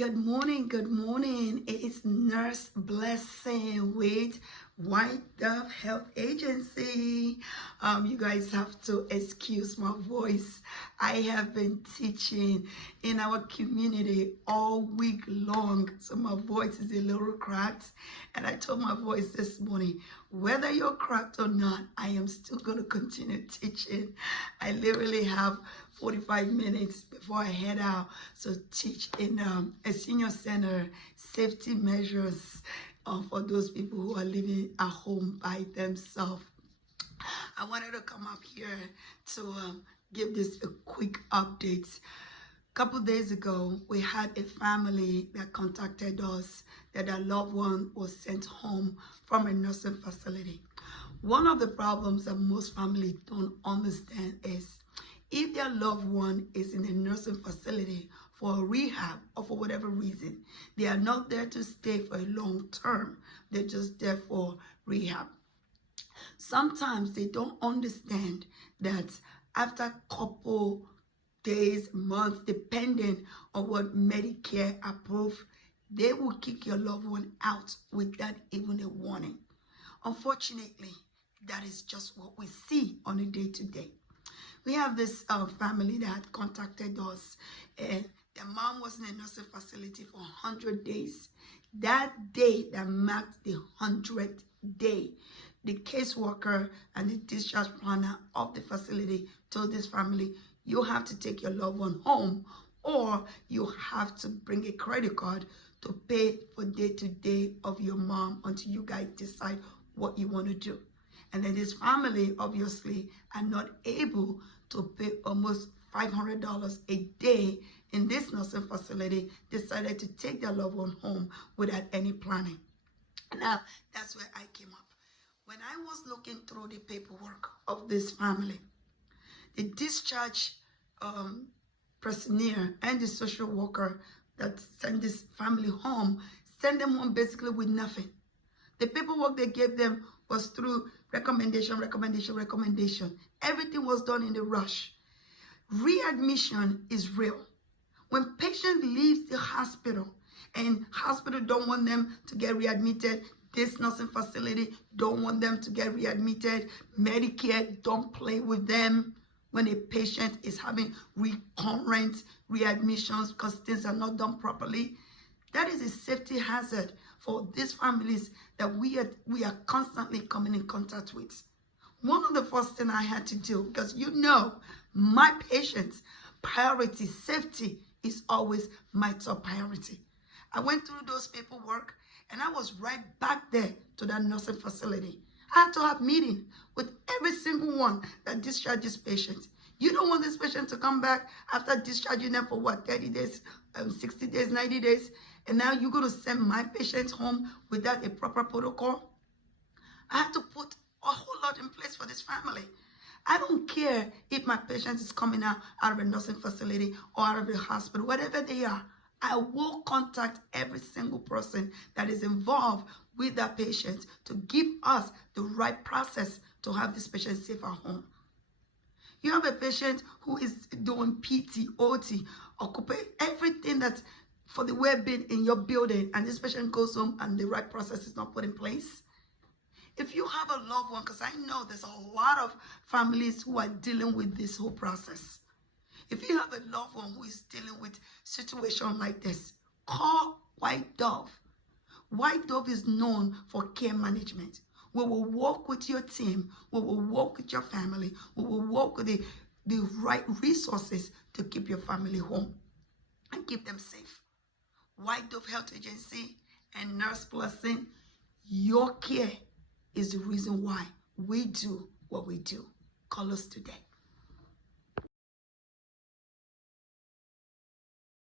Good morning, good morning. It's Nurse Blessing with White Dove Health Agency. You guys have to excuse my voice. I have been teaching in our community all week long, so my voice is a little cracked. And I told my voice this morning, whether you're cracked or not, I am still going to continue teaching. I literally have 45 minutes before I head out. So teach in a senior center, safety measures for those people who are living at home by themselves. I wanted to come up here to give this a quick update. A couple days ago, we had a family that contacted us that their loved one was sent home from a nursing facility. One of the problems that most families don't understand is if their loved one is in a nursing facility for a rehab or for whatever reason, they are not there to stay for a long term. They're just there for rehab. Sometimes they don't understand that after a couple days, months, depending on what Medicare approve, they will kick your loved one out without even a warning. Unfortunately, that is just what we see on a day-to-day. We have this family that had contacted us, and their mom was in a nursing facility for 100 days. That day that marked the 100th day, the caseworker and the discharge planner of the facility told this family, you have to take your loved one home, or you have to bring a credit card to pay for day-to-day of your mom until you guys decide what you want to do. And then this family obviously are not able to pay almost $500 a day in this nursing facility, decided to take their loved one home without any planning. Now, that's where I came up. When I was looking through the paperwork of this family, the discharge personnel and the social worker that sent this family home, sent them home basically with nothing. The paperwork they gave them was through recommendation. Everything was done in a rush. Readmission is real. When patient leaves the hospital and hospital don't want them to get readmitted, this nursing facility don't want them to get readmitted, Medicare don't play with them when a patient is having recurrent readmissions because things are not done properly. That is a safety hazard for these families that we are constantly coming in contact with. One of the first things I had to do, because my patients' priority, safety is always my top priority. I went through those paperwork and I was right back there to that nursing facility. I had to have meeting with every single one that discharges patients. You don't want this patient to come back after discharging them for 30 days, 60 days, 90 days, and now you're going to send my patients home without a proper protocol? I had to put a whole lot in place for this family. I don't care if my patient is coming out of a nursing facility or out of a hospital, whatever they are. I will contact every single person that is involved with that patient to give us the right process to have this patient safe at home. You have a patient who is doing PT, OT, occupy everything that's for the well-being in your building, and this patient goes home and the right process is not put in place. If you have a loved one, because I know there's a lot of families who are dealing with this whole process. If you have a loved one who is dealing with situation like this, call White Dove. White Dove is known for care management. We will work with your team. We will work with your family. We will work with the right resources to keep your family home and keep them safe. White Dove Health Agency and Nurse Blessing, your care is the reason why we do what we do. Call us today.